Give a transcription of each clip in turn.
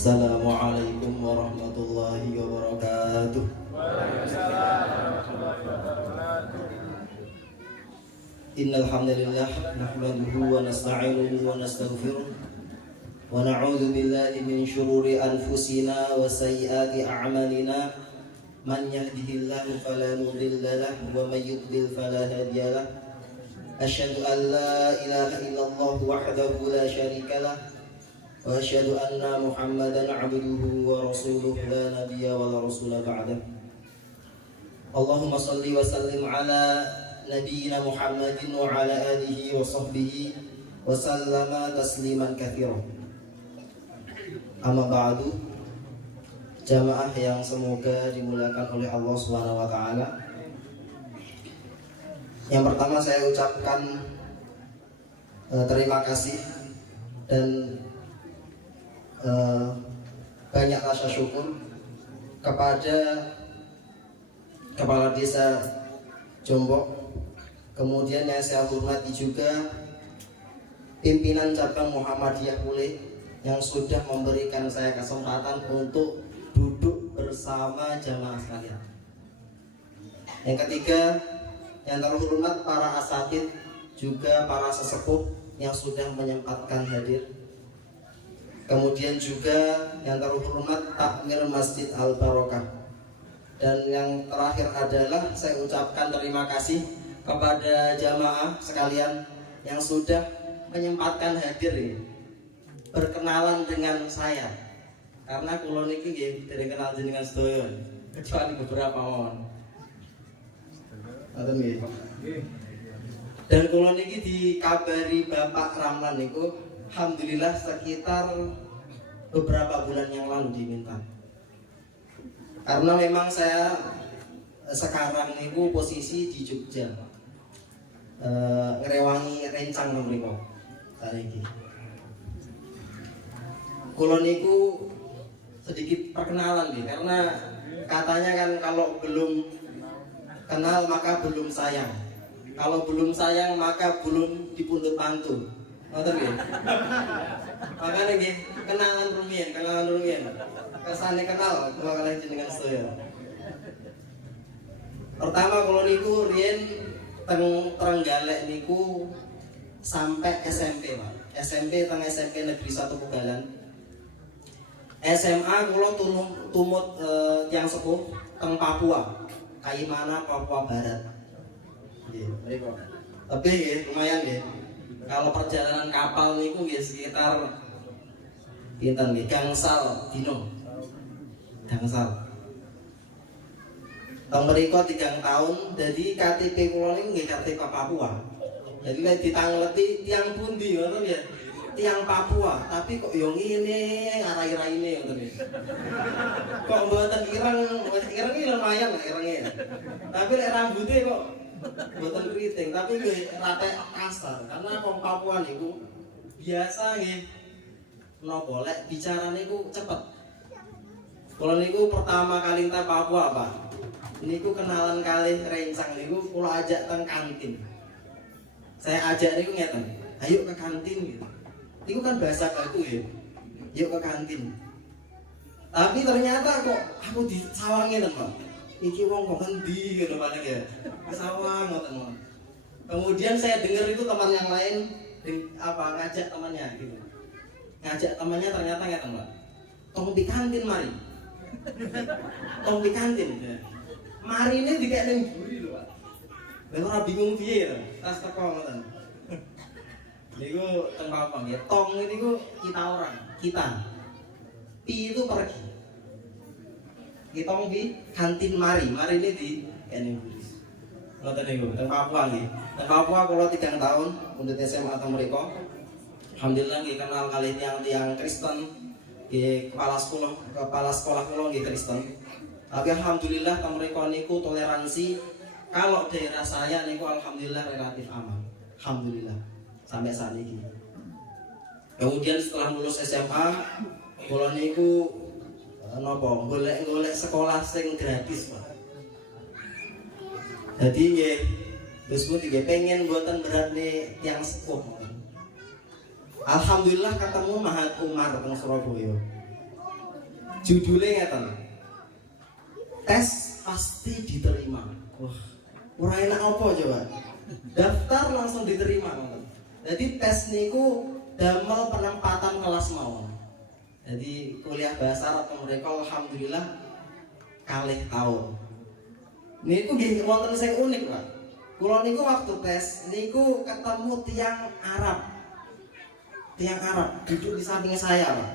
Assalamualaikum warahmatullahi wabarakatuh. Innal hamdalillah nahmaduhu wa nasta'inuhu wa nastaghfiruh wa na'udzu billahi min shururi anfusina wa sayyiati a'malina. Man yahdihillahu fala mudilla lahu wa may yudlil fala hadiya lahu. Asyhadu an la ilaha illallah wahdahu la syarika lahu wa asyhadu anna Muhammadan 'abduhu wa rasuluhu la nabiyya wa la rasula ba'dahu. Allahumma shalli wa sallim ala nabiyyina Muhammadin wa ala alihi wa sahbihi wa sallama tasliman katsiran. Amma ba'du, jamaah yang semoga dimuliakan oleh Allah Subhanahu wa taala. Yang pertama saya ucapkan terima kasih dan banyak rasa syukur kepada Kepala Desa Jombok, kemudian yang saya hormati juga pimpinan cabang Muhammadiyah Pule yang sudah memberikan saya kesempatan untuk duduk bersama jamaah sekalian. Yang ketiga, yang terhormat para asatidz, juga para sesepuh yang sudah menyempatkan hadir. Kemudian juga yang terhormat Takmir Masjid Al Barokah. Dan yang terakhir adalah saya ucapkan terima kasih kepada jamaah sekalian yang sudah menyempatkan hadir ya, berkenalan dengan saya. Karena kula niki nggih dereng kenal jenengan sedaya, kecuali beberapa mohon. Ngoten nggih. Dan kula niki dikabari Bapak Ramlan niku alhamdulillah sekitar beberapa bulan yang lalu diminta. Karena memang saya sekarang niku posisi di Jogja, ngrewangi rencang mriku saiki. Kula niku sedikit perkenalan nih, karena katanya kan kalau belum kenal maka belum sayang, kalau belum sayang maka belum dipundhut mantu. Ngoten nggih. Makane nggih kenalan rumiyin. Kesane kenal kula kalih jenengan sedaya. Pertama kula niku riyen teng Trenggalek niku sampai SMP, Pak. SMP teng SMP Negeri 1 Pugalan. SMA kula tumut tiyang sepuh teng Papua, Kaimana, Papua Barat. Nggih, mriku. Tapi nggih lumayan nggih. Kalau perjalanan kapal niku nggih sekitar pinten nggih gangsal dino. Gangsal. Teng mriku 3 tahun, jadi KTP kula niku nggih KTP Papua. Jadi lek ditangleti tiyang pundi ngoten ya. Tiyang Papua, tapi kok yo ngene arai-raine ngoten nggih. Kok mboten ireng, wis ireng iki lumayan lah irenge. Tapi lek rambuté kok mboten keriting, tapi nggih rate kasar. Karena wong Papua niku biasa nggih menapa lek bicara niku cepet. Kula niku pertama kali teng Papua, Pak. Niku kenalan kalih rencang niku kula ajak teng kantin. Saya ajak niku ngeten, ayo ke kantin gitu. Niku kan bahasa baku ya. Yuk ke kantin. Tapi ternyata kok aku disawangi ten, Pak. Iki wong kok endi ngono paling ya. Kesawang ngoten. Kemudian saya dengar itu teman yang lain ngajak temannya gitu. Ngajak temannya ternyata ngeten, Pak. Tong di kantin mari. Tong di kantin. Mari ini dikek ning mburi lho, Pak. Lah ora bingung piye to. Tas teko ngoten. Niku teng Papua nggih. Tong niku kita orang, kita. Pi itu pergi. Kita di kantin mari ini di kene mburi. Ngoten niku teng Papua nggih. Teng Papua kula 3 tahun pundhut SMA teng mriku. Alhamdulillah nggih kenal kalih tiyang Kristen. Kepala sekolah kula nggih Kristen. Tapi alhamdulillah teng mriku niku toleransi. Kalau daerah saya niku alhamdulillah relatif aman. Alhamdulillah sampai saat ini. Kemudian setelah lulus SMA, kula niku napa golek sekolah sing gratis, Pak. Jadi nggih terus pun nggih pengen mboten berarti tiyang sepuh. Alhamdulillah ketemu Mahat Umar teng Surabaya. Judulnya ngeten. Tes pasti diterima. Wah, ora enak apa coba? Daftar langsung diterima. Jadi tes niku damel penempatan kelas mawon. Jadi kuliah bahasa Arab mereka alhamdulillah kalih tahun. Niku nggih wonten sing unik, Pak. Kula niku waktu tes niku ketemu tiang Arab. Tiang Arab duduk di samping saya, Pak.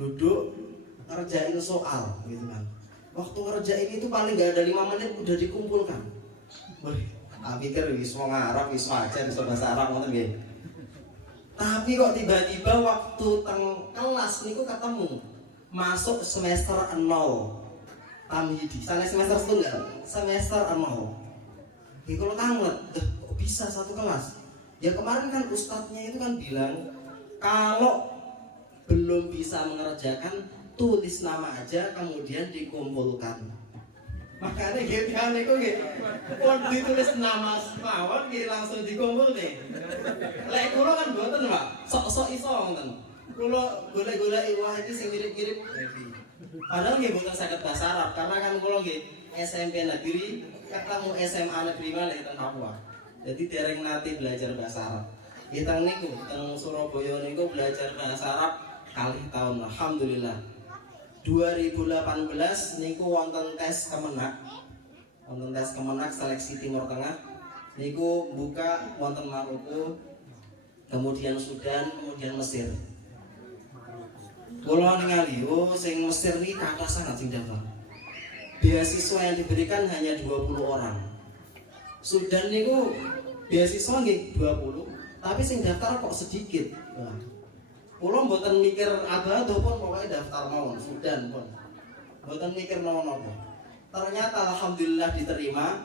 Duduk ngerjain soal gitu kan. Waktu ngerjain itu paling gak ada 5 menit udah dikumpulkan. Wah, tak pikir wis wong Arab wis wajar iso bahasa Arab ngoten nggih. Tapi kok tiba-tiba waktu teng kelas niku ketemu masuk semester 0 tamhidi. Sana semester 1 enggak? Semester 0. Iki kalau kangen, kok bisa satu kelas? Ya kemarin kan ustadznya itu kan bilang kalau belum bisa mengerjakan tulis nama aja kemudian dikumpulkan. Makanya gitu kan itu gitu. Kalau ditulis nama mawon gitu langsung dikumpul nih. Lek kula kan mboten, Pak. Sok-sok iso ngoten. Kula golek-golek wah iki sing mirip-mirip. Padahal nggih mboten saged bahasa Arab karena kan kula nggih SMP negeri ketemu SMA negeri malih teng Papua. Jadi dereng nate belajar bahasa Arab. Nggih teng niku teng Surabaya niku belajar bahasa Arab kalih tahun alhamdulillah. 2018 niku wonten tes Kemenak. Wonten tes Kemenak seleksi Timur Tengah. Niku buka wonten Maroko, kemudian Sudan, kemudian Mesir. Kula ningali sing Mesir niki kathah sangat sing daftar. Beasiswa yang diberikan hanya 20 orang. Sudan niku beasiswa nggih 20, tapi sing daftar kok sedikit. Nah, kula mboten mikir ado-ado pun pokoknya daftar mawon Sudan pun. Mboten mikir napa-napa. Ternyata alhamdulillah diterima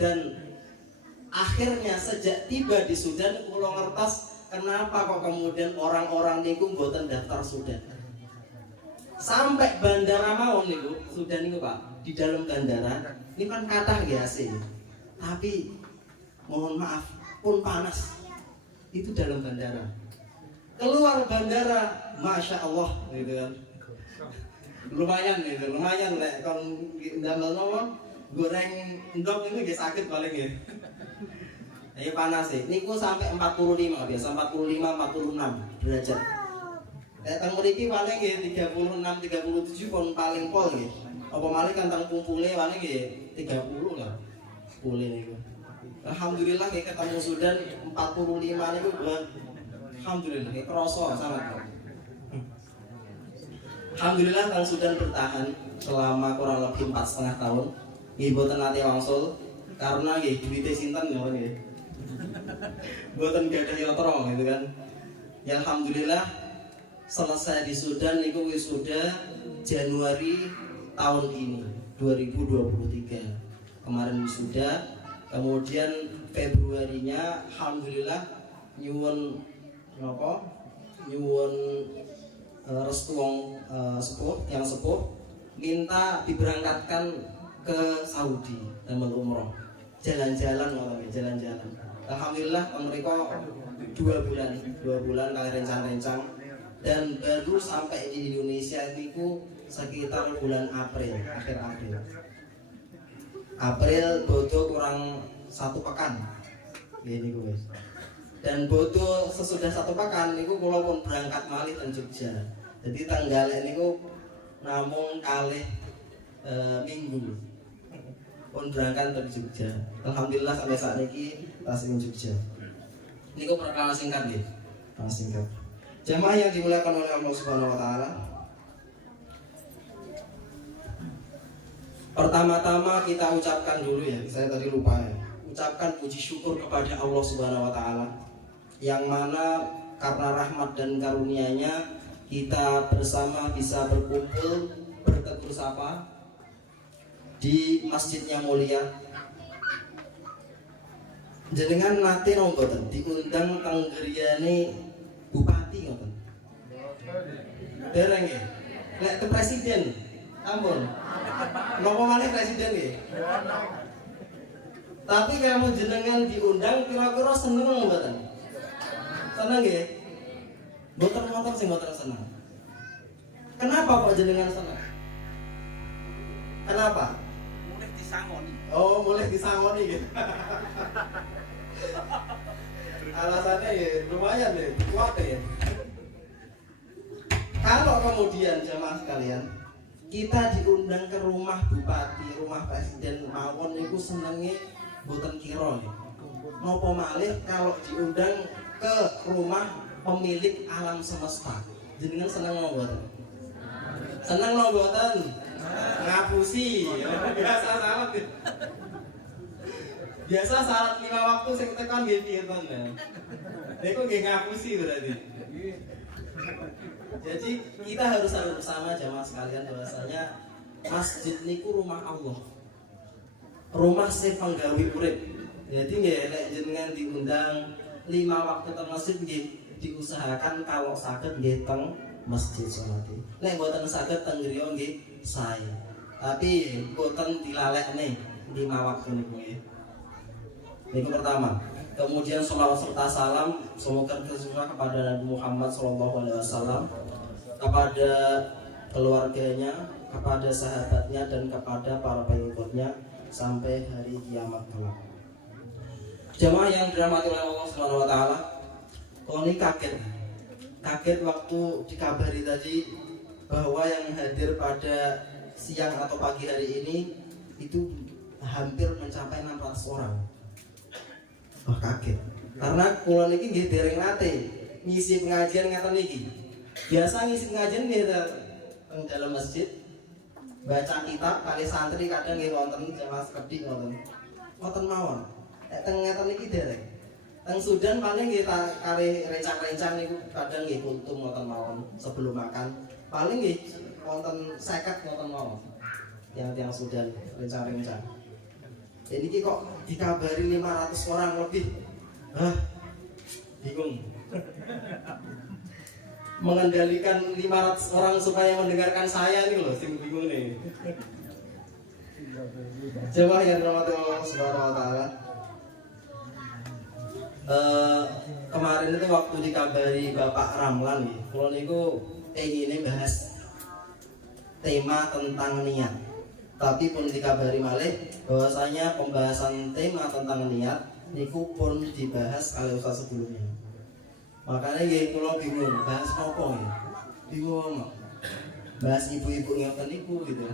dan akhirnya sejak tiba di Sudan kula ngertos kenapa kok kemudian orang-orang niku mboten daftar Sudan. Sampai bandara mawon niku Sudan niku Pak, di dalam bandara ini kan kathah nggih AC. Tapi mohon maaf pun panas. Itu dalam bandara. Keluar bandara, masya Allah, gitu kan. Lumayan gitu, lumayan lek kon ndamel nopo goreng endok ini gak sakit paling ya. Ayo panas sih. Niku sampai 45 biasa 45 46 derajat. Lek teng mriki paling nggih 36 37 pun paling pol nggih. Apa malih kan teng kumpule paling nggih 30 lah. Pule niku. Alhamdulillah nggih ketemu Sudan 45 niku alhamdulillah, kerasa sangat. Alhamdulillah Kang Sudan bertahan selama kurang lebih 4,5 tahun. Nggih boten nate wangsul karena nggih duwite sinten ngono nggih. Boten gadah yatra gitu kan. Ya alhamdulillah selesai di Sudan niku wisuda Januari tahun ini 2023. Kemarin wisuda, kemudian Februarinya alhamdulillah nyuwun napa nyuwun restu wong sepuh yang sepuh minta diberangkatkan ke Saudi damel umroh jalan-jalan ngoten jalan-jalan. Alhamdulillah mereka 2 bulan kali rencang-rencang dan baru sampai di Indonesia niku sekitar bulan April, akhir April bodo kurang 1 pekan gini guys. Dan bodo sesudah 1 pekan niku kula pun berangkat malih teng Jogja. Jadi tanggal niku namung kalih minggu pun berangkat ke Jogja. Alhamdulillah sampai saat ini tasing Jogja. Niku perkara singkat nggih. Singkat. Jamaah yang dimuliakan oleh Allah Subhanahu wa taala. Pertama-tama kita ucapkan dulu ya, saya tadi lupa ya. Ucapkan puji syukur kepada Allah Subhanahu wa taala yang mana karena rahmat dan karunia-Nya kita bersama bisa berkumpul bertegur sapa di masjid yang mulia. Jenengan nate mboten diundang teng griyane bupati ngoten. Dereng nggih. Lek ke presiden ampun. Napa malih presiden nggih? Tapi kamu jenengan diundang kira-kira seneng mboten? Seneng nggih? Mboten ngoten sing mboten seneng. Kenapa kok jenengan seneng? Kenapa? Mulai disangoni. Oh, mulai disangoni gitu. Alasannya ya lumayan deh, kuat ya. Kalau kemudian jemaah sekalian, kita diundang ke rumah bupati, rumah presiden mawon niku senenge mboten kira ya. Napa malih kalau diundang ke rumah pemilik alam semesta. Jenengan seneng mboten? Seneng mboten? Ngapusi. Biasa salat. Biasa salat 5 waktu sing tekan nggih piye to, Mas? Niku nggih ngapusi berarti. Jadi kita harus sadar bersama jamaah sekalian bahwasanya masjid niku rumah Allah. Rumah sing panggawe urip. Jadi nggih nek jenengan diundang 5 waktu teng masjid nggih diusahakan kalau saged nggih teng masjid salat. Nek mboten saged teng griya nggih sae. Tapi mboten dilalekne 5 waktu niku nggih. Niku pertama. Kemudian sholawat serta salam semoga tercurah kepada Nabi Muhammad SAW, kepada keluarganya, kepada sahabatnya dan kepada para pengikutnya sampai hari kiamat kelak. Jemaah yang dirahmati oleh Allah Subhanahu wa taala, kalau ini kaget waktu dikabari tadi bahwa yang hadir pada siang atau pagi hari ini itu hampir mencapai 600 orang. Wah kaget, karena kula niki nggih dereng nate ngisi pengajian ngaten niki. Biasa ngisi pengajian nggih teng dalam masjid, baca kitab kali santri kadang nggih wonten jamaah sekedhik wonten mawon. Nek teng ngaten niki dereng. Teng Sudan paling nggih kali rencang-rencang niku kadang nggih kuntum wonten mawon sebelum makan. Paling nggih wonten 50 wonten mawon. Yang Sudan rencang-rencang. Ini kok dikabari 500 orang lebih. Bingung. Mengendalikan 500 orang supaya mendengarkan saya ini loh, sing bingung nih. Jemaah yang dirahmati Allah Subhanahu wa taala. Kemarin itu waktu dikabari Bapak Ramlan nih, kalau niku ingin bahas tema tentang niat. Tapi pun dikabari malih bahwasanya pembahasan tema tentang niat niku pun dibahas oleh ustaz sebelumnya. Makanya nggih kula bingung bahas apa ya. Bingung. Bahas ibu-ibu ngoten niku gitu.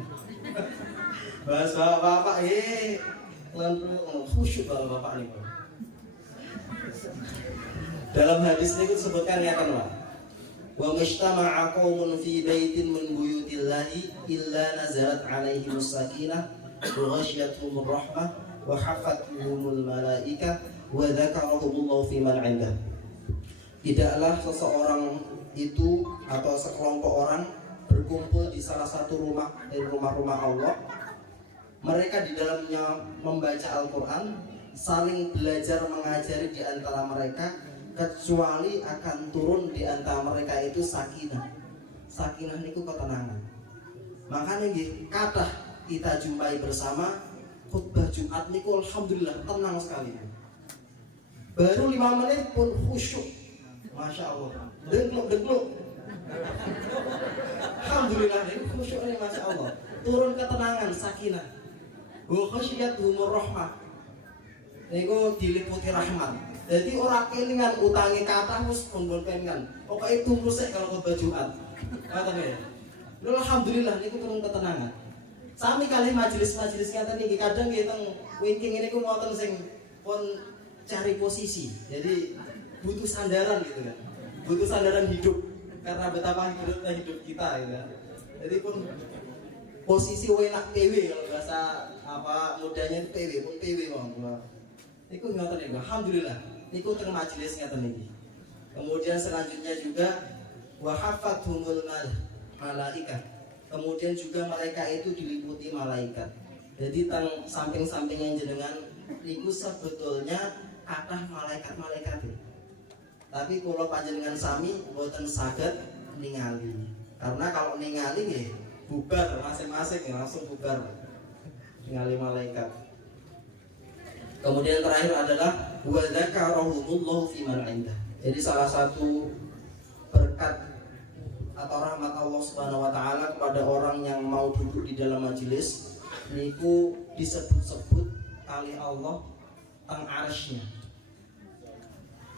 Bahas bapak-bapak lan khusyuk bapak niku. Dalam hadis niku disebutkan ngeten wae. Wa mujtama'a qaumun fi baitin min buyutillahi illa nazalat 'alaihimus sakinah wa ghasyiyatuhumur rahmah wa hafathumul malaikah wa dzakarahumullahu fi man 'indah. Tidaklah seseorang itu atau sekelompok orang berkumpul di salah satu rumah dari rumah-rumah Allah. Mereka di dalamnya membaca Al-Qur'an, saling belajar mengajari di antara mereka, kecuali akan turun di antara mereka itu sakinah. Sakinah niku ketenangan. Makanya nggih kathah kita jumpai bersama khutbah Jumat niku alhamdulillah tenang sekali. Baru 5 menit pun khusyuk. Masya Allah. Dengkluk. Alhamdulillah ini khusyuk ini Masya Allah. Turun ketenangan sakinah. Wa ghasyiyatuhumur rahmah. Niku diliputi rahmat. Jadi orang kelingan utangi kata mus pun kelingan. Pokoknya itu musik kalau khutbah Jumat. Kata ya. Alhamdulillah niku turun ketenangan. Sami kali majelis-majelis ngaten iki kadang nggih teng wingking niku wonten sing pun cari posisi. Jadi butuh sandaran gitu kan. Butuh sandaran hidup karena betapa hidup kita gitu kan. Jadi pun posisi enak PW kalau bahasa apa mudanya itu PW pun PW mong. Niku ngoten niku. Alhamdulillah. Niku teng majelis ngaten niki. Kemudian selanjutnya juga wa hafathumul malaikah. Kemudian juga mereka itu diliputi malaikat. Jadi teng samping-sampingnya jenengan niku sebetulnya kathah malaikat-malaikat. Tapi kalau panjenengan sami mboten saged ningali. Karena kalau ningali nggih bubar masing-masing langsung bubar ningali malaikat. Kemudian terakhir adalah wa dzakarahumullahu fi man 'indah. Jadi salah satu berkat atau rahmat Allah Subhanahu wa taala kepada orang yang mau duduk di dalam majelis niku disebut-sebut kali Allah teng arsy-Nya.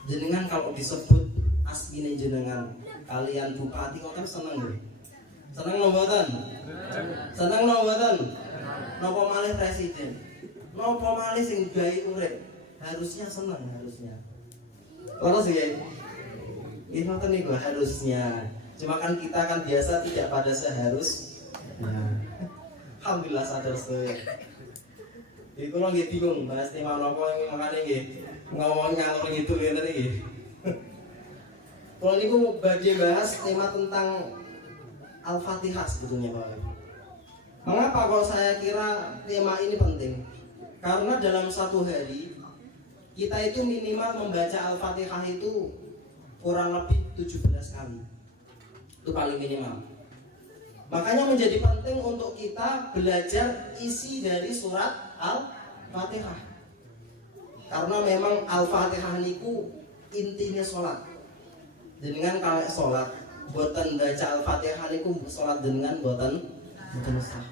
Jenengan kalau disebut asmine jenengan kalian bupati kok kan seneng lho. Seneng no mboten? Seneng no mboten? Napa malih presiden? Napa malih sing gawe urip? Harusnya seneng harusnya. Terus ya. Ini ngoten niku harusnya. Cuma kan kita kan biasa tidak pada seharus. Nah. Alhamdulillah sadar saya. Iku lho nggih bingung bahas tema napa makane nggih ngomong ngalor gitu ngene iki. Kalau niku badhe bahas tema tentang Al-Fatihah sebetulnya Pak. Mengapa kalau saya kira tema ini penting? Karena dalam satu hari kita itu minimal membaca Al-Fatihah itu kurang lebih 17 kali. Itu paling minimal. Makanya menjadi penting untuk kita belajar isi dari surat Al-Fatihah. Karena memang Al-Fatihah niku intinya sholat. Dengan kalau sholat boten baca Al-Fatihah niku sholat dengan boten sah.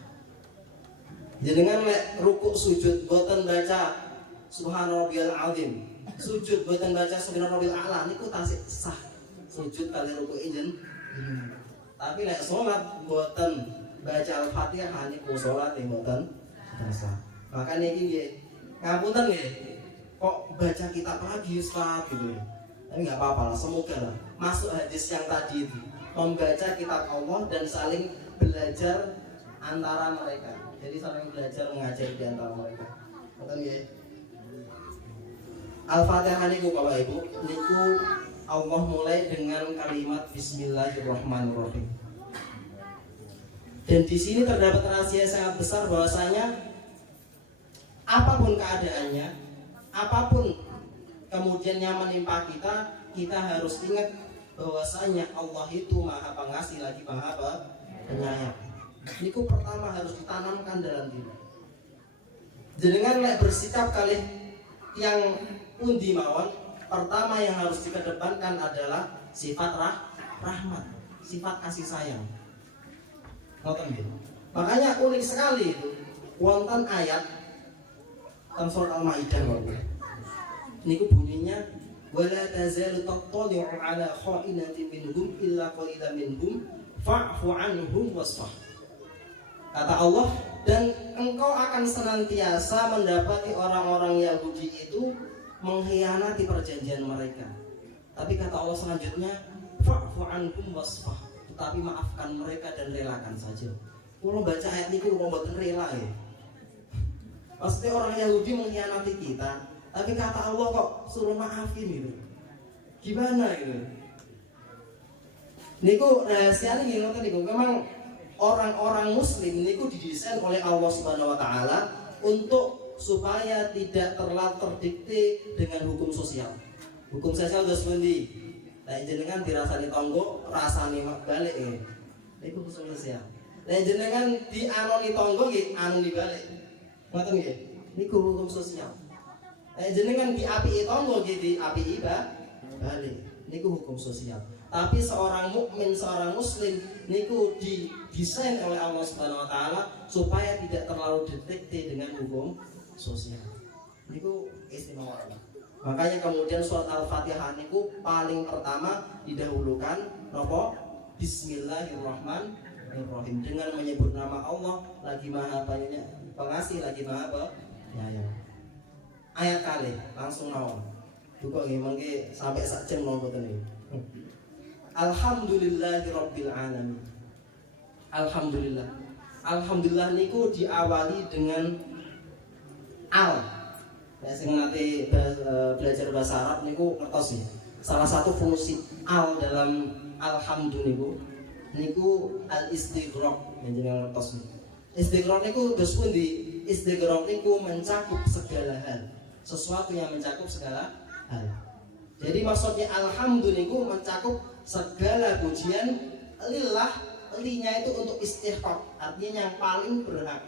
Jenengan lek rukuk sujud boten baca Subhanarabbiyal azim, sujud boten baca Subhanarabbiyal a'la niku tasih sah. Sujud kali rukuk injen. Tapi lek sholat boten baca Al-Fatihah niku sholat yang boten sah. Makanya iki nggih ngapunten nggih kok baca kitab lagi Ustaz gitu ya. Tapi nggak apa-apa lah, semoga lah masuk hadis yang tadi itu membaca kitab Allah dan saling belajar antara mereka. Jadi saling belajar mengajar di antara mereka. Betul ya? Al-Fatihah niku Bapak Ibu, niku Allah mulai dengan kalimat Bismillahirrahmanirrahim. Dan di sini terdapat rahasia sangat besar bahwasanya apapun keadaannya, apapun kemudian yang menimpa kita, kita harus ingat bahwasanya Allah itu Maha Pengasih lagi Maha Penyayang. Niku pertama harus ditanamkan dalam diri. Jenengan lek bersikap kali yang pundi mawon, pertama yang harus dikedepankan adalah sifat rahmat, sifat kasih sayang. Ngoten nggih. Makanya unik sekali itu wonten ayat dalam surat Al-Maidah niku bunyinya wala tazalu tattali'u ala kha'inatin minhum illa qalilan minhum fa'fu anhum wasfah. Kata Allah, dan engkau akan senantiasa mendapati orang-orang Yahudi itu mengkhianati perjanjian mereka. Tapi kata Allah selanjutnya fa'fu anhum wasfah, tetapi maafkan mereka dan relakan saja. Kalau baca ayat ini kalau mboten rela ya. Pasti orang Yahudi mengkhianati kita, tapi kata Allah kok suruh maafin gitu. Gimana itu? Niku rahasia ini ngoten niku. Memang orang-orang muslim niku didesain oleh Allah Subhanahu wa taala untuk supaya tidak terlalu terdikte dengan hukum sosial. Hukum sosial dos pundi? Lah jenengan dirasani tonggo, rasane balik ya. Niku hukum sosial. Lah jenengan dianoni tonggo nggih, anoni balik. Ngoten nggih. Niku hukum sosial. Jenengan diapii tonggo nggih, diapii balik. Niku hukum sosial. Tapi seorang mukmin, seorang muslim niku didesain oleh Allah Subhanahu wa taala supaya tidak terlalu detektif dengan hukum sosial. Niku istimewa. Makanya kemudian surat Al-Fatihah niku paling pertama didahulukan napa? Bismillahirrahmanirrahim, dengan menyebut nama Allah lagi Maha Pengasih lagi Maha Penyayang. Ayat kali langsung nawon. Buka nggih mangke sampai sak jam mboten niki. Alhamdulillahirabbil alamin. Alhamdulillah. Alhamdulillah niku diawali dengan al. Ya sing nanti belajar bahasa Arab niku ngertos ya. Salah satu fungsi al dalam alhamdulillah niku al-istighraq yang jenengan ngertos niku. Istighraq niku dos pundi? Istighraq niku mencakup segala hal. Sesuatu yang mencakup segala hal. Jadi maksudnya alhamdulillah mencakup segala pujian lillah, linya itu untuk istihqaq, artinya yang paling berhak,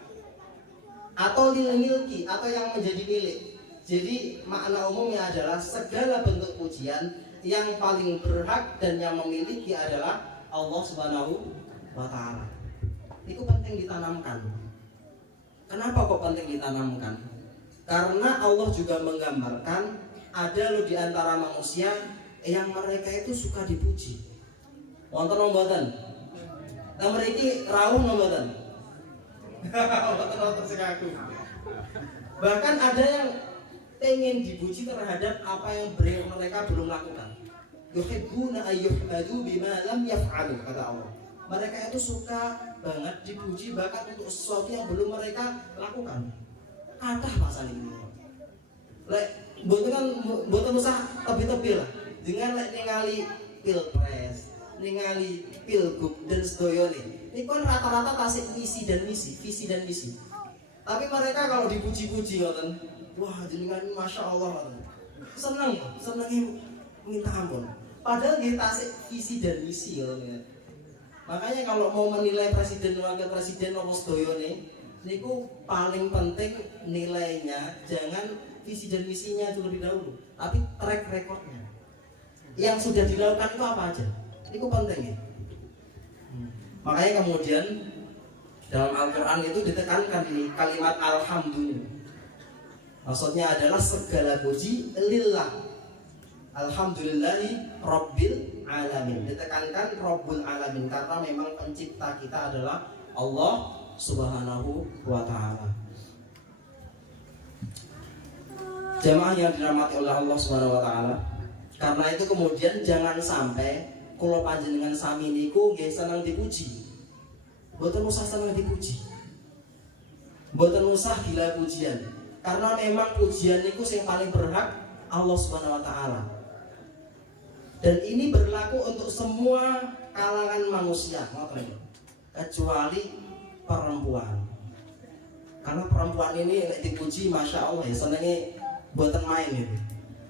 atau lil milki, atau yang menjadi milik. Jadi makna umumnya adalah segala bentuk pujian yang paling berhak dan yang memiliki adalah Allah Subhanahu wa taala. Itu penting ditanamkan. Kenapa kok penting ditanamkan? Karena Allah juga menggambarkan ada loh di antara manusia yang mereka itu suka dipuji. Wonten mboten? Nah mriki rawuh mboten? Wonten sing aku. Bahkan ada yang pengen dipuji terhadap apa yang mereka belum lakukan. Yuhibbuna ayyuhmadu bima lam yaf'alu, kata Allah. Mereka itu suka banget dipuji bahkan untuk sesuatu yang belum mereka lakukan. Kathah pasane ini. Lek mboten usah tepi-tepi lah. Dengan lek ningali pilpres, ningali pilgub dan sedoyone. Ini kan rata-rata tasik visi dan misi. Tapi mereka kalau dipuji-puji ngoten, wah jenengan masya Allah, seneng minta ampun. Padahal kita tasik visi dan misi ngoten. Makanya kalau mau menilai presiden wakil presiden nomor sedoyone, niku paling penting nilainya jangan visi dan misinya itu lebih dahulu, tapi track recordnya. Yang sudah dilakukan itu apa aja? Niku penting ya. Makanya kemudian dalam Al-Quran itu ditekankan nih kalimat alhamdulillah. Maksudnya adalah segala puji lillah. Alhamdulillahi Rabbil Alamin. Ditekankan Rabbul Alamin karena memang pencipta kita adalah Allah Subhanahu wa Ta'ala. Jamaah yang dirahmati oleh Allah Subhanahu wa Ta'ala, karena itu kemudian jangan sampai kula panjenengan sami niku nggih seneng dipuji. Mboten usah seneng dipuji. Mboten usah gila pujian. Karena memang pujian niku sing paling berhak Allah Subhanahu wa Ta'ala. Dan ini berlaku untuk semua kalangan manusia, kecuali perempuan. Karena perempuan ini dipuji, masya Allah ya, senengnya buatan main ini.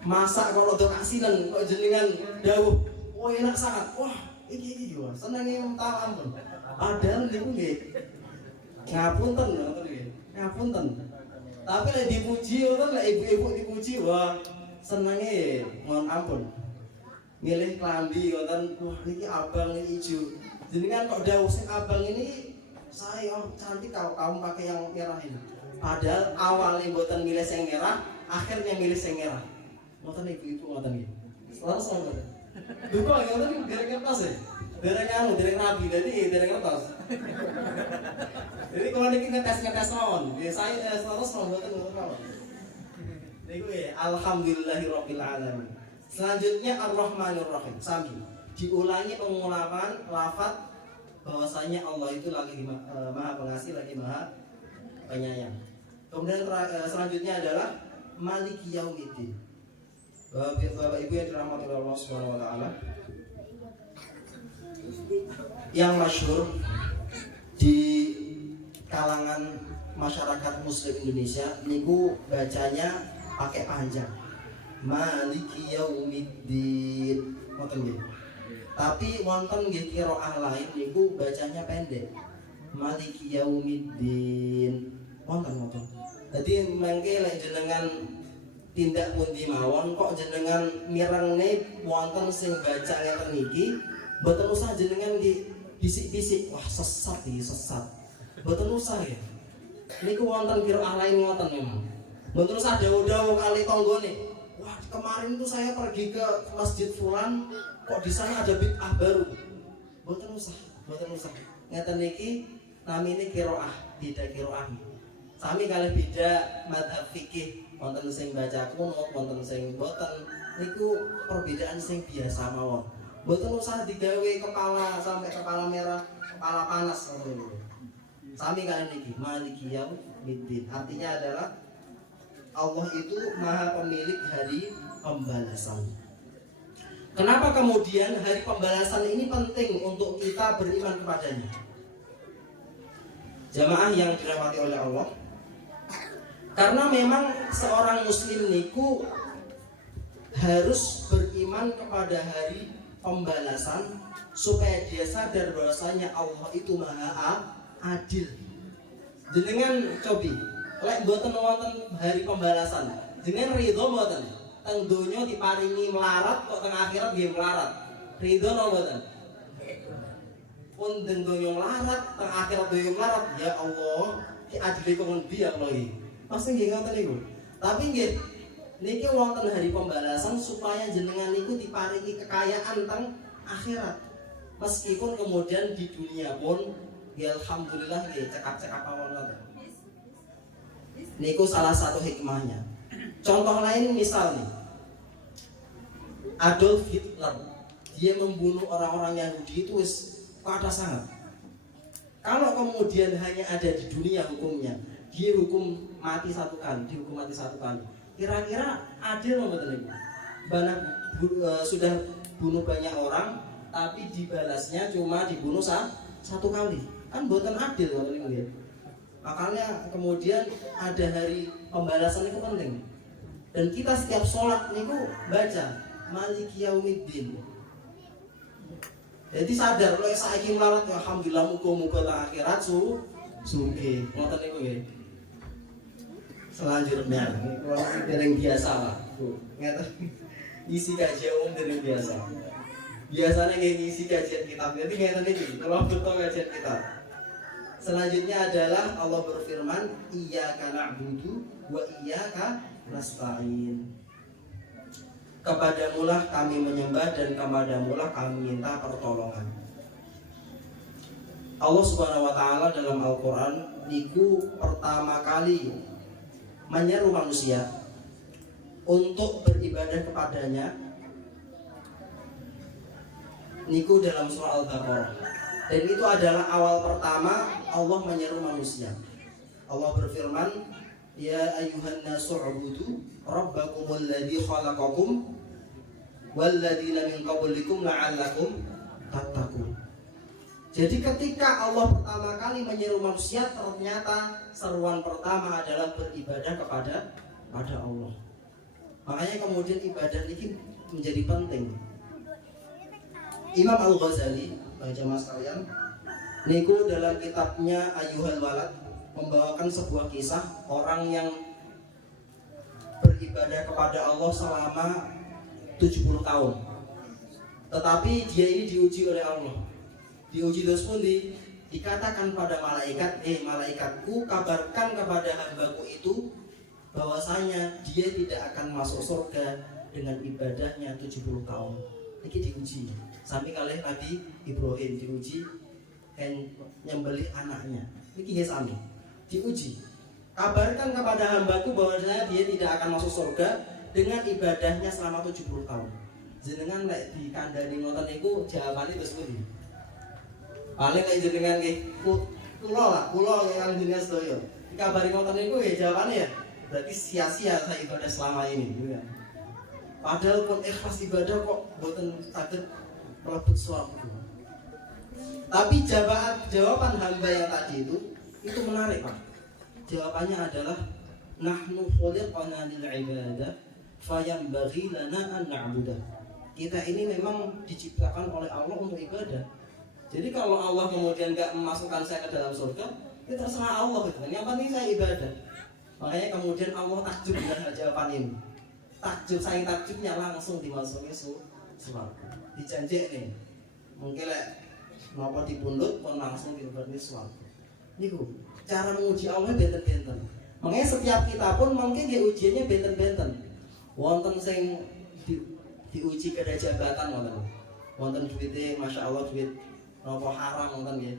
Masa kalau untuk asinan kok jenengan dawuh, wah enak sangat, wah iki wah senengnya minta ampun. Padahal niku nggih ngapunten. Tapi lek dipuji ngoten, lek ibu-ibu dipuji, wah senengnya mohon ampun. Milih klambi ngoten, wah niki abang ini ijo. Jenengan kok dawuh sing abang ini saya cantik kamu pakai yang merah ini. Padahal awalnya mboten milih sing merah, akhirnya milih sing merah. Ngoten ibu-ibu ngoten iki. Langsung ngoten. Duka ngoten dereng kertas ya. Dereng rabi dadi dereng kertas. Jadi kalau niki ngetes mawon, saya terus mboten ngoten. Niku ya alhamdulillahirabbil alamin. Selanjutnya Ar-Rahmanir Rahim. Sami diulangi pengulangan lafaz bahwasanya Allah itu lagi Maha Pengasih, lagi Maha Penyayang. Kemudian selanjutnya adalah Maliki Yaumiddin. Bapak Ibu yang dirahmati oleh Allah Subhanahu wa Ta'ala, yang masyhur di kalangan masyarakat Muslim Indonesia niku bacanya pakai panjang. Maliki Yaumiddin. Ngoten nggih. Tapi wonten nggih qiraah lain niku bacanya pendek. Maliki Yaumiddin. Wonten. Dadi mangke lek jenengan tindak pundi mawon kok jenengan mirengne wonten sing baca ngeten iki, mboten usah jenengan bisik-bisik, wah sesat iki sesat. Mboten usah ya. Niku wonten qiraah lain ngoten memang. Mboten usah dawuh-dawuh kali tanggane. Wah kemarin itu saya pergi ke masjid fulan, kok di sana ada bid'ah baru. Mboten usah. Ngeten niki namine qiraah, beda qiraah. Sami kalih beda madzhab fikih, wonten sing baca kunut, wonten sing boten. Niku perbedaan sing biasa mawon. Mboten usah digawe kepala sampai kepala merah, kepala panas ngoten niku. Sami kalih niki Maliki Yaumiddin. Artinya adalah Allah itu Maha Pemilik hari pembalasan. Kenapa kemudian hari pembalasan ini penting untuk kita beriman kepadanya? Jamaah yang dirahmati oleh Allah, karena memang seorang muslim niku harus beriman kepada hari pembalasan supaya dia sadar bahwasanya Allah itu Maha Adil. Jenengan cobi lek mboten wonten hari pembalasan, jenengan ridho mboten? Teng donya diparingi melarat kok teng akhirat nggih melarat. Ridho napa mboten? Pun teng donya melarat, teng akhirat donya melarat. Ya Allah, adile kok ngendi ya Allah iki. Pasti nggih ngoten niku. Tapi nggih niki wonten hari pembalasan supaya jenengan niku diparingi kekayaan teng akhirat. Meskipun kemudian di dunia pun ya alhamdulillah nggih cekap-cekap mawon ngoten. Niku salah satu hikmahnya. Contoh lain misal nih, Adolf Hitler, dia membunuh orang-orang Yahudi itu pada sangat. Kalau kemudian hanya ada di dunia hukumnya, dia hukum mati satu kali, dihukum mati satu kali. Kira-kira adil nggak betul? Sudah bunuh banyak orang, tapi dibalasnya cuma dibunuh satu kali. Kan bukan adil kalau ini. Makanya kemudian ada hari pembalasan itu penting. Dan kita setiap sholat niku baca Maliki Yaumiddin. Jadi sadar kalau saiki melawat alhamdulillah muga-muga akhirat sugih. Ngoten niku nggih. Selanjutnya kalau dereng biasa lah. Ngeten. Isi kajian umum dereng biasa. Biasanya ngisi kajian kitab. Jadi ngeten iki, kalau betul kajian kitab. Selanjutnya adalah Allah berfirman, Iyyaka na'budu wa iyyaka nasta'in. Kepadamulah kami menyembah dan kepadamulah kami minta pertolongan. Allah Subhanahu wa taala dalam Al-Qur'an niku pertama kali menyeru manusia untuk beribadah kepadanya niku dalam surah Al-Baqarah. Dan itu adalah awal pertama Allah menyeru manusia. Allah berfirman, Ya ayyuhan nasu ubudu rabbakumul ladzi khalaqakum walladzina min qablikum la'allakum tattaqun. Jadi ketika Allah pertama kali menyeru manusia, ternyata seruan pertama adalah beribadah kepada Allah. Makanya kemudian ibadah ini menjadi penting. Imam Al-Ghazali, jamaah sekalian, niku dalam kitabnya Ayyuhal Walad membawakan sebuah kisah orang yang beribadah kepada Allah selama 70 tahun. Tetapi dia ini diuji oleh Allah. Diuji terus pun dikatakan pada malaikat, malaikatku kabarkan kepada hambaku itu bahwasanya dia tidak akan masuk surga dengan ibadahnya 70 tahun. Ini diuji. Sampai kali Nabi Ibrahim diuji dan nyembelih anaknya. Ini sami diuji. Kabarkan kepada hambaku bahwasanya dia tidak akan masuk surga dengan ibadahnya selama 70 tahun. Jenengan lek dikandani ngoten niku jawabane wis pundi? Paling lek jenengan nggih kula kalian jenengan sedaya. Dikabari ngoten niku nggih jawabane ya. Berarti sia-sia saya ibadah selama ini, gitu kan. Padahal pun ikhlas ibadah kok mboten saged mlebet swarga. Tapi jawaban hamba yang tadi itu menarik, Pak. Jawabannya adalah nahnu khuliqna lil ibadah fayanbaghi lana an na'budah. Kita ini memang diciptakan oleh Allah untuk ibadah. Jadi kalau Allah kemudian enggak memasukkan saya ke dalam surga, itu terserah Allah gitu. Yang penting saya ibadah. Makanya kemudian Allah takjub dengan jawaban ini. Saking takjubnya langsung dimasuki surga. Dijanjek nih. Mungkin napa dipundhut pun langsung dilebetne surga. Niku cara menguji Allah benten-benten. Makanya setiap kita pun mungkin dia ujiannya benten-benten. Wonten sing diuji kada jabatan wonten. Wonten duwite masyaallah duit napa haram wonten nggih.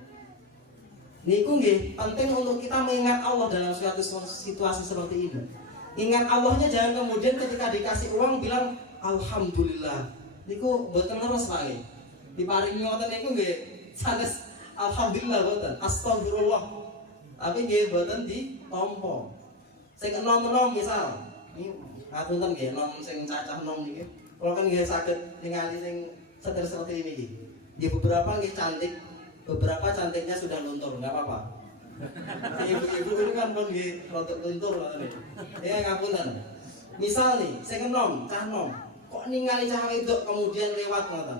Niku nggih penting untuk kita mengingat Allah dalam suatu situasi seperti ini. Ingat Allahnya, jangan kemudian ketika dikasih uang bilang alhamdulillah. Niku mboten leres wae. Diparingi ngoten niku nggih sanes alhamdulillah mboten. Astagfirullah. Tapi nggih mboten ditampa. Sing enom-enom misal, niku ngapunten nggih enom sing cacah enom niki. Kula kan nggih saged ningali sing seperti ini iki. Nggih beberapa nggih cantik. Beberapa cantiknya sudah luntur, nggak apa-apa. Ibu-ibu ini kan pun di rotok luntur nih. Ya ngapunten. Misal nih, saya enom, cah nom. Kok ningali cah wedok kemudian lewat ngoten.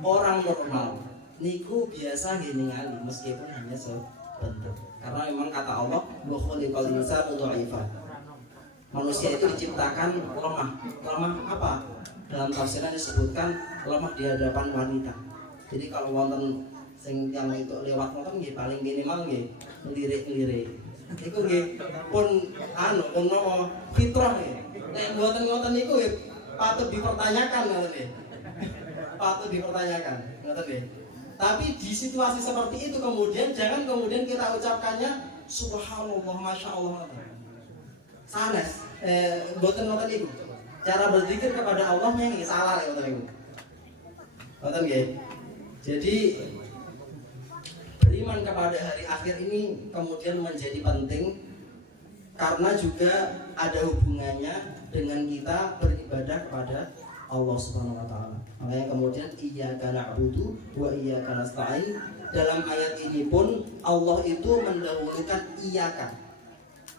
Orang normal niku biasa nggih ningali meskipun hanya sebentar. Karena memang kata Allah, wa khuliqal insanu dha'ifa. Manusia itu diciptakan lemah. Lemah apa? Dalam tafsiran disebutkan lemah di hadapan wanita. Jadi kalau wonten Sing yang itu lewat ngoten nggih paling minimal nggih lirik-lirik. Iku nggih pun pun napa fitrah nggih. Nek mboten ngoten niku nggih patut dipertanyakan ngoten nggih. Patut dipertanyakan ngoten nggih. Tapi di situasi seperti itu kemudian jangan kemudian kita ucapkannya subhanallah masyaallah. Sanes mboten ngoten niku. Cara berzikir kepada Allah yang salah ngoten niku. Ngoten nggih. Jadi beriman kepada hari akhir ini kemudian menjadi penting karena juga ada hubungannya dengan kita beribadah kepada Allah Subhanahu wa taala. Makanya kemudian iyyaka na'budu wa iyyaka nasta'in, dalam ayat ini pun Allah itu mendahulukan iyyaka.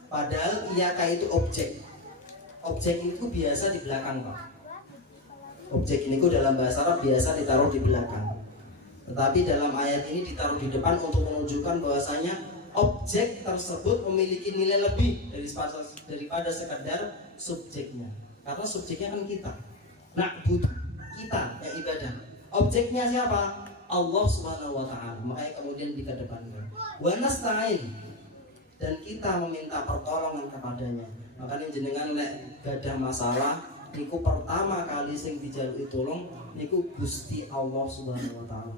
Padahal iyyaka itu objek. Objek itu biasa di belakang, Pak. Objek ini dalam bahasa Arab biasa ditaruh di belakang. Tetapi dalam ayat ini ditaruh di depan untuk menunjukkan bahwasanya objek tersebut memiliki nilai lebih daripada sekadar subjeknya. Karena subjeknya kan kita. Na'budu, kita yang ibadah. Objeknya siapa? Allah Subhanahu wa taala. Makanya kemudian dikedepankan. Wa nasta'in, dan kita meminta pertolongan kepadanya. Makanya jenengan lek gadah masalah niku pertama kali sing dijaluki tolong niku Gusti Allah Subhanahu wa taala.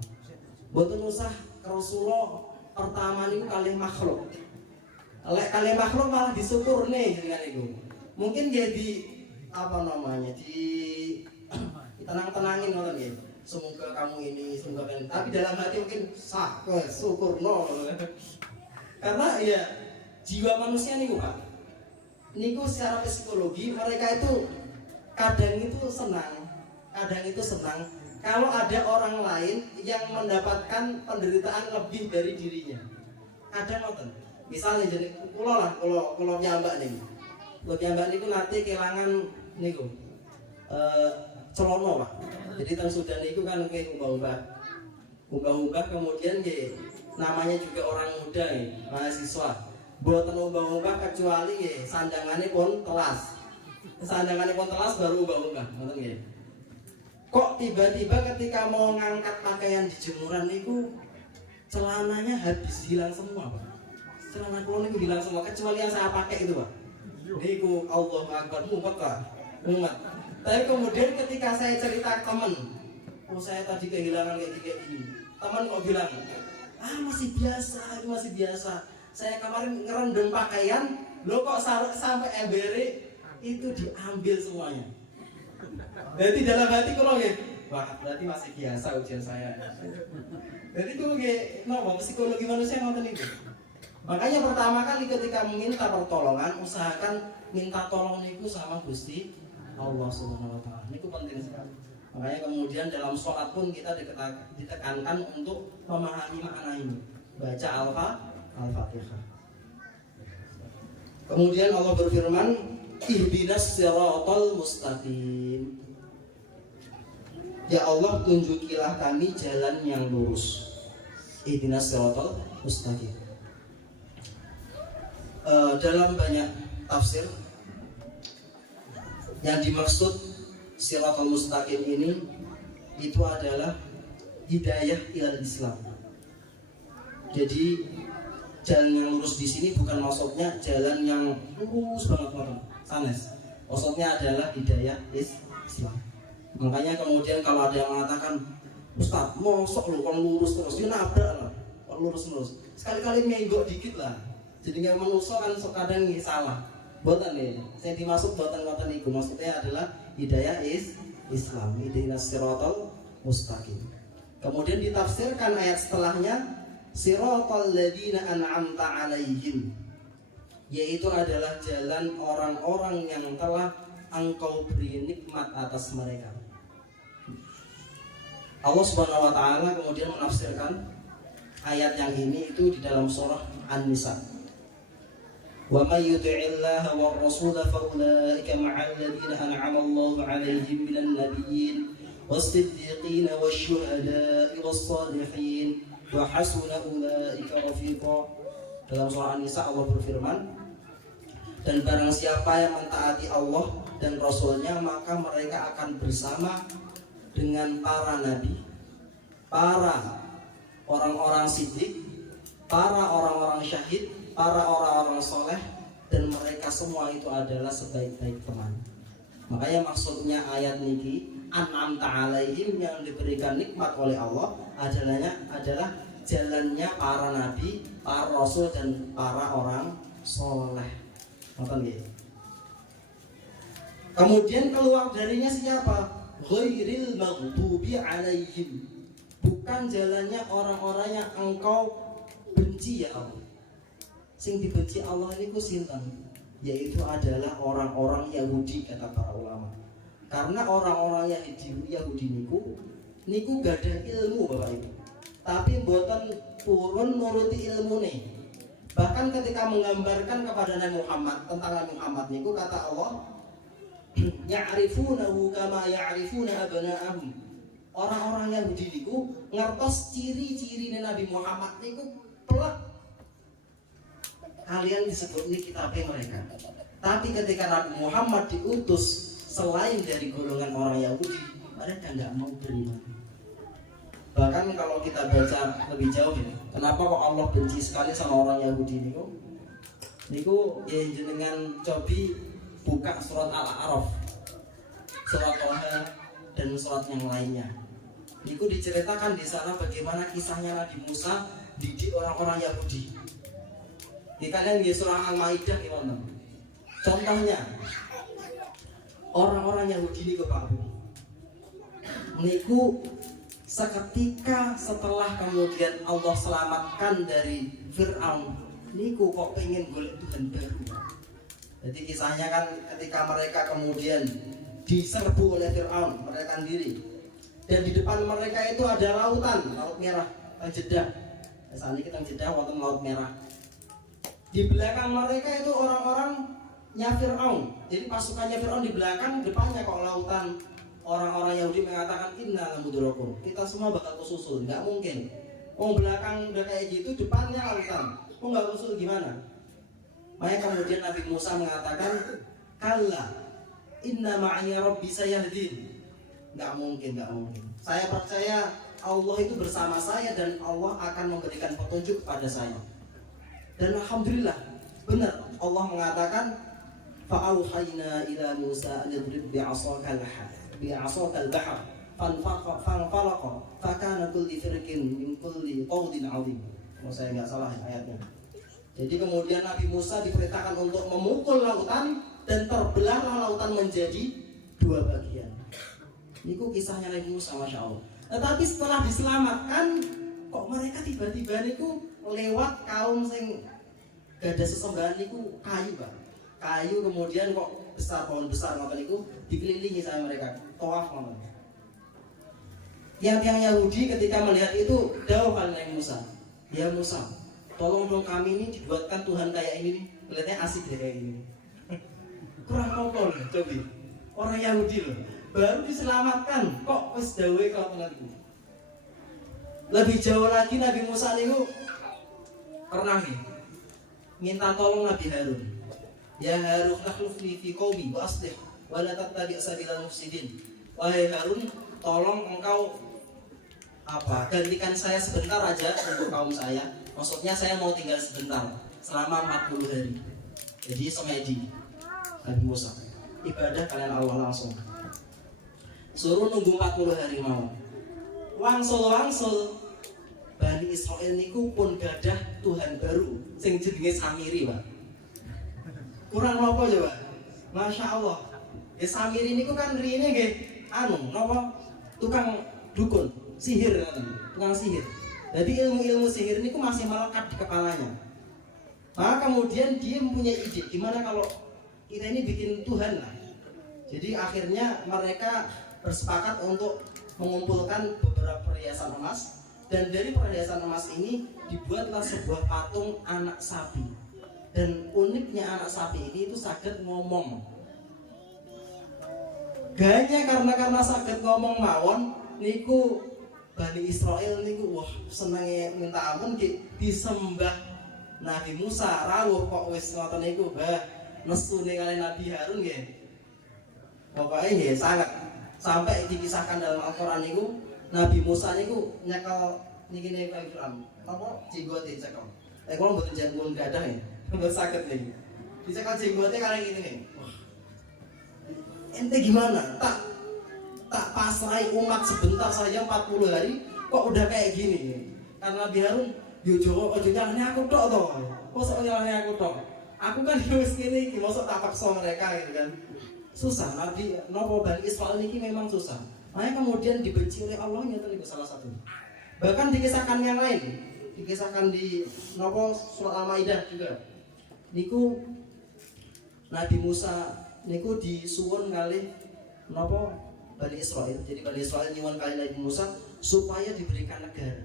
Mboten usah Rasulullah pertama niku kalih makhluk. Lek kalih makhluk malah disyukurne jenengan niku. Mungkin jadi apa namanya tenang-tenangin ngoten nggih. Semoga kamu ini, semoga kamu. Tapi dalam hati mungkin syukurno. Karena ya jiwa manusia niku Pak. Niku secara psikologi mereka itu kadang itu senang kalau ada orang lain yang mendapatkan penderitaan lebih dari dirinya. Kadang ngoten. Misalnya jadi kula piyambak niku. Kula piyambak niku nate kelangan niku celono Pak. Jadi teng Sudan niku kan nggih umbah-umbah kemudian nggih namanya juga orang muda nggih, mahasiswa. Mboten umbah-umbah kecuali nggih sandangane pun telas. Sandangane pun telas baru umbah-umbah, ngoten nggih. Kok tiba-tiba ketika mau ngangkat pakaian di jemuran niku celananya habis hilang semua, Pak. Celana kula niku hilang semua kecuali yang saya pakai itu, Pak. Niku Allahu Akbar, mumet Pak. Mumet. Tapi kemudian ketika saya cerita ke teman, saya tadi kehilangan kayak gini. Teman kok bilang, masih biasa. Saya kemarin ngerendam pakaian, lo kok sampai embere itu diambil semuanya. Jadi dalam hati kalau wah berarti masih biasa ujian saya. Jadi kalau psikologi manusia ngoten itu. Makanya pertama kali ketika meminta pertolongan, usahakan minta tolong niku sama Gusti Allah Subhanahu wa taala. Niku penting sekali. Makanya kemudian dalam sholat pun kita ditekankan untuk memahami makna ini. Baca Al-Fatihah. Kemudian Allah berfirman, ihdinas siratal mustaqim. Ya Allah, tunjukilah kami jalan yang lurus. Ihdinas siratal mustaqim. Dalam banyak tafsir yang dimaksud siratal mustaqim ini itu adalah hidayah ilal Islam. Jadi jalan yang lurus di sini bukan maksudnya jalan yang lurus banget sanes. Maksudnya adalah hidayah Islam. Makanya kemudian kalau ada yang mengatakan, Ustaz, mosok lu kon lurus terus, dia nabrak lah, kon lurus terus. Sekali-kali menggok dikit lah. Jadi nggak manusia kan kadang salah. Boten nih, saya dimaksud boten iku maksudnya adalah hidayah Islam, hidayah siratal mustaqim. Kemudian ditafsirkan ayat setelahnya siratal ladzina an'amta 'alaihim, yaitu adalah jalan orang-orang yang telah Engkau beri nikmat atas mereka. Allah Subhanahu wa taala kemudian menafsirkan ayat yang ini itu di dalam surah An-Nisa. Wa may yuti'illaha war rasul fa ulaika ma'al ladzina an'ama Allahu 'alaihim minan nabiyyin was-siddiqin wasyuhada'i was-shalihin wa hasuna ulaika rafiqa. Dalam surah An-Nisa Allah berfirman, dan barang siapa yang mentaati Allah dan Rasulnya maka mereka akan bersama dengan para nabi, para orang-orang siddiq, para orang-orang syahid, para orang-orang soleh, dan mereka semua itu adalah sebaik-baik teman. Makanya maksudnya ayat niki an'amta alaihim, yang diberikan nikmat oleh Allah adalah jalannya para nabi, para rasul, dan para orang soleh. Kemudian keluar darinya siapa? Ghairil maghdubi alaihim, bukan jalannya orang-orang yang engkau benci ya Allah. Sing dibenci Allah ini ku sinten? Yaitu adalah orang-orang Yahudi, kata para ulama. Karena orang-orang Yahudi niku gadah ilmu Bapak Ibu, tapi mboten purun nuruti ilmu nih. Bahkan ketika menggambarkan kepada Nabi Muhammad tentang Nabi Muhammad niku kata Allah, ya'rifunahu kama ya'rifuna abna'ahum. Orang-orang Yahudi niku ngertos ciri-ciri Nabi Muhammad niku pelak. Kalian disebut ini kitabnya mereka. Tapi ketika Nabi Muhammad diutus selain dari golongan orang Yahudi, mereka nggak mau beriman. Bahkan kalau kita baca lebih jauh ini, kenapa kok Allah benci sekali sama orang Yahudi niku ya jenengan cobi buka surat Al-A'raf, surat Toha, dan surat yang lainnya. Niku diceritakan di sana bagaimana kisahnya Nabi Musa didik orang-orang Yahudi. Di kalian di surah Al-Maidah gimana? Contohnya orang-orang Yahudi niku Pak Bu, niku seketika setelah kemudian Allah selamatkan dari Fir'aun, niku kok pengen golek Tuhan baru. Jadi kisahnya kan ketika mereka kemudian diserbu oleh Fir'aun, mereka sendiri, dan di depan mereka itu ada lautan, laut merah, Jeddah. Saat ini kita Jeddah, wonten laut merah. Di belakang mereka itu orang-orangnya Fir'aun. Jadi pasukannya Fir'aun di belakang, depannya kok lautan. Orang-orang Yahudi mengatakan inna lamudrakun, kita semua bakal kesusul. Nggak mungkin. Belakang udah kayak gitu, depannya lautan. Nggak kesusul gimana? Makanya kemudian Nabi Musa mengatakan, kalla inna ma'aya rabbi sayahdin. Nggak mungkin. Saya percaya Allah itu bersama saya dan Allah akan memberikan petunjuk kepada saya. Dan alhamdulillah benar, Allah mengatakan fa'auhayna ila Musa an idrib bi'asakal bahr fanfalaqa fakana kulli firqin min kulli qawdin 'azim. Kalau saya nggak salah ayatnya. Jadi kemudian Nabi Musa diperintahkan untuk memukul lautan dan terbelahlah lautan menjadi dua bagian. Niku kisahnya Nabi Musa, masya Allah. Tetapi setelah diselamatkan, kok mereka tiba-tiba niku lewat kaum sing gak ada sesembahan niku kayu Pak. Kayu kemudian kok besar, pohon besar ngoten niku dikelilingi sama mereka. Tawaf ngoten. Tiang-tiang Yahudi ketika melihat itu dawuh kepada Nabi Musa, "Ya Musa, tolong dong kami ini dibuatkan Tuhan kayak ini nih. Kelihatannya asik deh kayak ini." Kurang apa loh, coba. Orang Yahudi loh, baru diselamatkan kok wis dawuhe kelakuan itu. Lebih jauh lagi Nabi Musa niku pernah nih minta tolong Nabi Harun. Ya Harun akhlifni fi qaumi wa aslih wa la tattabi' sabilal mufsidin. Wahai Harun, tolong engkau gantikan saya sebentar aja untuk kaum saya. Maksudnya saya mau tinggal sebentar selama 40 hari. Jadi semedi Nabi Musa. Ibadah kalian Allah langsung. Suruh nunggu 40 hari mau. Wangsul Bani Israel niku pun gadah Tuhan baru sing jenenge Samiri, Pak. Kurang apa coba? Masya Allah. Ya Samiri niku kan rine nggih napa? Tukang dukun, sihir, tukang sihir. Jadi ilmu-ilmu sihir niku masih melekat di kepalanya. Maka kemudian dia mempunyai ide, gimana kalau kita ini bikin Tuhan lah. Jadi akhirnya mereka bersepakat untuk mengumpulkan beberapa perhiasan emas, dan dari perhiasan emas ini dibuatlah sebuah patung anak sapi. Dan uniknya anak sapi ini itu saged ngomong. Ganya karena saged ngomong mawon niku Bani Israel niku wah senenge minta ampun disembah Nabi Musa rawuh kok wis ngoten niku nesune kali Nabi Harun nggih. Pokoknya nggih sangat sampai dikisahkan dalam Al-Qur'an niku Nabi Musa niku nyekel niki nek Pak Fir'aun apa jenggote cekel kula mboten jenggon gadah ya mboten saged niki dicekel jenggote kali ngene nih ente gimana tak pasrai umat sebentar saja 40 hari kok udah kayak gini karena Nabi Harun yo ojo nyalahne aku tok to mosok nyalahne aku tok aku kan wis ngene iki mosok tak paksa mereka gitu kan susah Nabi nopo Bani Israil ini memang susah makanya kemudian dibenci oleh Allah itu salah satu bahkan dikisahkan yang lain dikisahkan di nopo surat Al-Maidah juga niku Nabi Musa niku disuwun kali nopo Bani Israil jadi Bani Israil nyuwun kali Nabi Musa supaya diberikan negara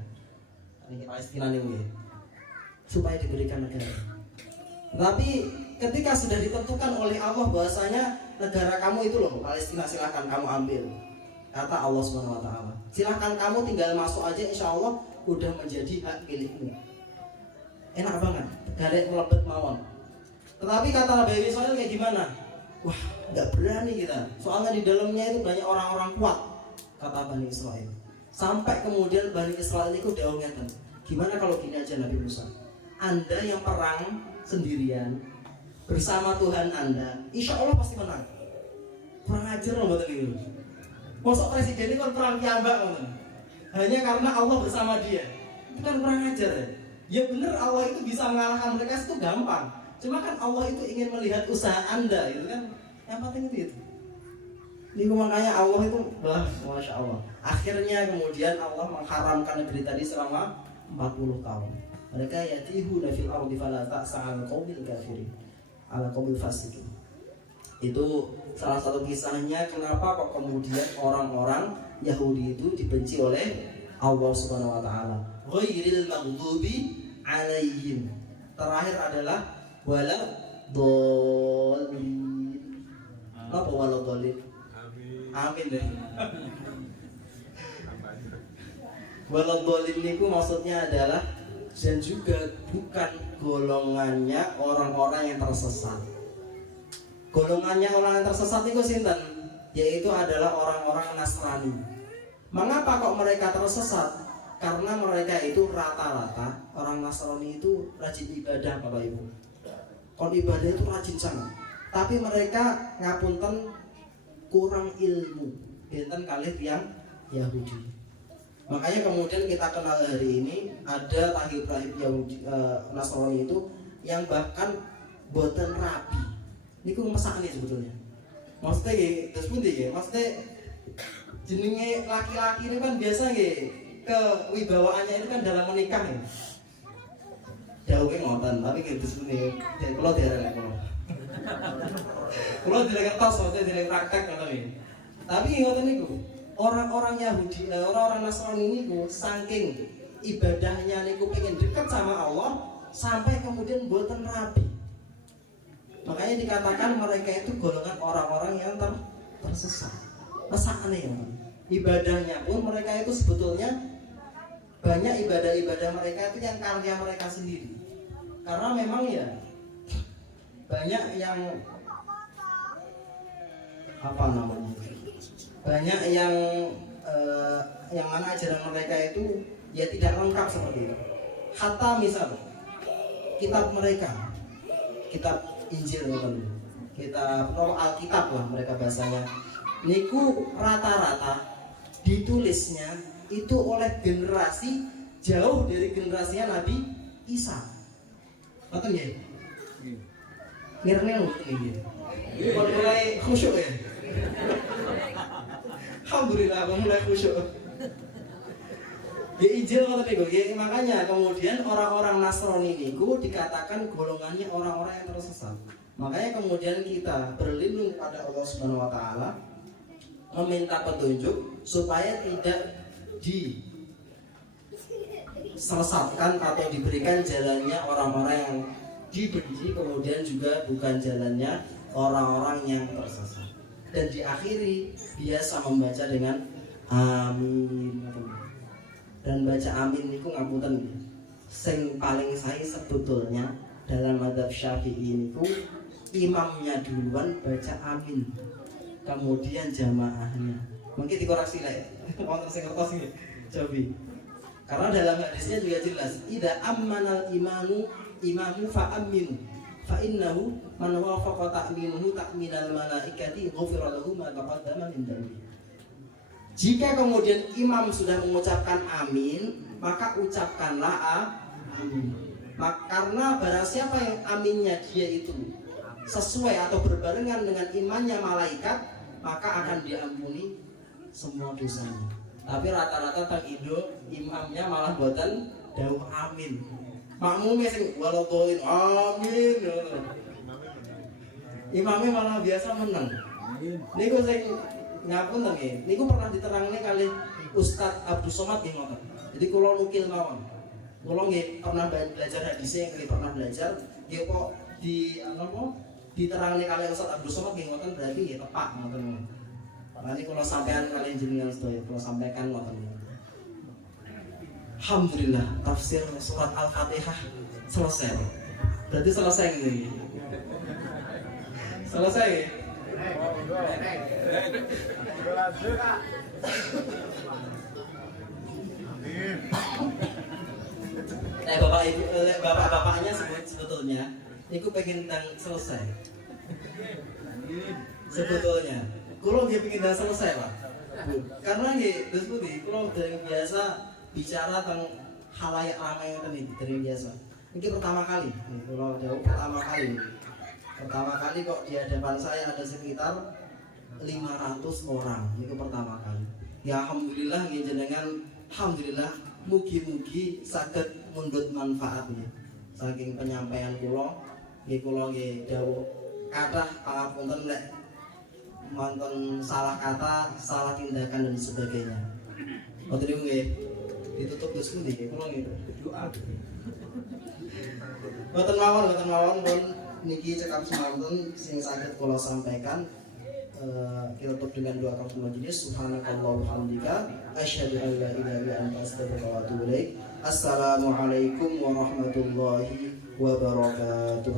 ini Palestina nih supaya diberikan negara tapi ketika sudah ditentukan oleh Allah bahwasanya negara kamu itu loh Palestina silahkan kamu ambil kata Allah Subhanahu Wa Taala silahkan kamu tinggal masuk aja insya Allah udah menjadi hak milikmu enak banget garek melebet mawon tetapi kata Nabi Israil kayak gimana wah nggak berani kita soalnya di dalamnya itu banyak orang-orang kuat kata Bani Israil sampai kemudian Bani Israil itu daungan gimana kalau gini aja Nabi Musa Anda yang perang sendirian bersama Tuhan Anda, insya Allah pasti menang. Kurang ajar loh betul itu. Mosok presiden itu kan perang kiambak betul. Hanya karena Allah bersama dia. Itu kan kurang ajar ya. Ya benar Allah itu bisa mengalahkan mereka itu gampang. Cuma kan Allah itu ingin melihat usaha Anda itu kan. Yang penting itu. Ini makanya Allah itu Masya Allah. Akhirnya kemudian Allah mengharamkan negeri tadi selama 40 tahun. Mereka yatihuna fil ardi fala ta'sa'al qaumil kafirin. Ala qaumil fasikin. Itu salah satu kisahnya kenapa kok kemudian orang-orang Yahudi itu dibenci oleh Allah Subhanahu wa taala. Ghairil maghdubi alaihim. Terakhir adalah wala dhalin. Apa wala dhalin? Amin deh. Wala dhalin niku maksudnya adalah dan juga bukan golongannya orang-orang yang tersesat. Golongannya orang yang tersesat itu sinten? Yaitu adalah orang-orang Nasrani. Mengapa kok mereka tersesat? Karena mereka itu rata-rata orang Nasrani itu rajin ibadah Bapak Ibu. Kalau ibadah itu rajin sangat. Tapi mereka ngapunten kurang ilmu. Benten kalih tiyang Yahudi. Makanya kemudian kita kenal hari ini ada rahib-rahib Yahudi Nasrani itu yang bahkan boten rabi. Niku mesak nih sebetulnya. Maksudnya nggih, terus pundi nggih? Maksudnya jenenge laki-laki ini kan biasa nggih kewibawaannya itu kan dalam menikah ya. Jauhnya ngoten, tapi nggih terus pundi. Dan kula derek kula. Kula derek kertas maksudnya derek praktek ngoten iki. Tapi ngoten niku. Orang-orang Yahudi, orang-orang Nasrani niku saking ibadahnya niku pengen dekat sama Allah sampai kemudian boten rabi. Makanya dikatakan mereka itu golongan orang-orang yang tersesat. Masa aneh ya, ibadahnya pun mereka itu sebetulnya banyak ibadah-ibadah mereka itu yang karya mereka sendiri. Karena memang ya banyak yang apa namanya? Banyak yang mana ajaran mereka itu ya tidak lengkap seperti itu. Hatta misal kitab mereka, kitab Injil kitab Alkitab lah mereka bahasanya. Niku rata-rata ditulisnya itu oleh generasi jauh dari generasinya Nabi Isa. Betul ya? Ngirnya ini. Mulai khusyuk ya. Alhamdulillah aku mulai khusyuk. Ya Injil ngoten niku. Ya makanya kemudian orang-orang Nasrani niku dikatakan golongannya orang-orang yang tersesat. Makanya kemudian kita berlindung kepada Allah Subhanahu wa taala meminta petunjuk supaya tidak disesatkan atau diberikan jalannya orang-orang yang dibenci kemudian juga bukan jalannya orang-orang yang tersesat. Dan diakhiri biasa membaca dengan amin. Dan baca amin niku ngapunten sing paling saya sebetulnya dalam mazhab Syafi'i niku imamnya duluan baca amin kemudian jamaahnya. Mungkin dikoreksi lah ya. Wonten sing kertas iki. Cobi. Karena dalam hadisnya juga jelas, idza ammanal imamu fa'aminu fa innahu man wafaqa ta'minuhu ta'minal malaikati ghufira lahu ma taqaddama min dhanbi. Jika kemudian imam sudah mengucapkan amin, maka ucapkanlah amin. Karena barang siapa yang aminnya dia itu sesuai atau berbarengan dengan imannya malaikat, maka akan diampuni semua dosanya. Tapi rata-rata tang Indo imamnya malah buatan dawuh amin. Makmumnya sing waladoin amin. Imamnya malah biasa menang. Niku sing ngapunten nggih. Niku pernah diterangne kali Ustadz Abdul Somad nggih ngoten. Jadi kula nukil mawon. Kula nggih pernah belajar hadis yang pernah belajar, nggih kok di apa diterangne kali Ustadz Abdul Somad nggih ngoten berarti nggih tepak ngoten. Nanti kalau sampean kalian jenengan sedaya kalau sampaikan ngoten. Alhamdulillah tafsir surat Al-Fatihah selesai. Berarti selesai ini. Selesai. Bapak ibu, bapak-bapaknya sebetulnya, niku pengen selesai. Sebetulnya. Kalau dia bikin dah selesai pak, karena terus putih, kalau dari biasa bicara tentang halayak ramai yang dari biasa. Ini pertama kali, kalau jauh pertama kali kok di hadapan saya ada sekitar 500 orang. Ini pertama kali. Ya alhamdulillah, jenengan, alhamdulillah, mugi-mugi saged mundut manfaatnya. Saking penyampaian kulo jauh kathah pangapunten lek mantan salah kata, salah tindakan dan sebagainya. Waktu itu nggih ditutup terus nggih, kula nggih doa. Mboten mawon pun niki cekap semanten sing saged kula sampaikan. Kita tutup dengan doa kafaratul majelis. Subhanakallahumma wa bihamdika asyhadu an la ilaha illa anta astaghfiruka wa atubu ilaik. Assalamualaikum warahmatullahi wabarakatuh.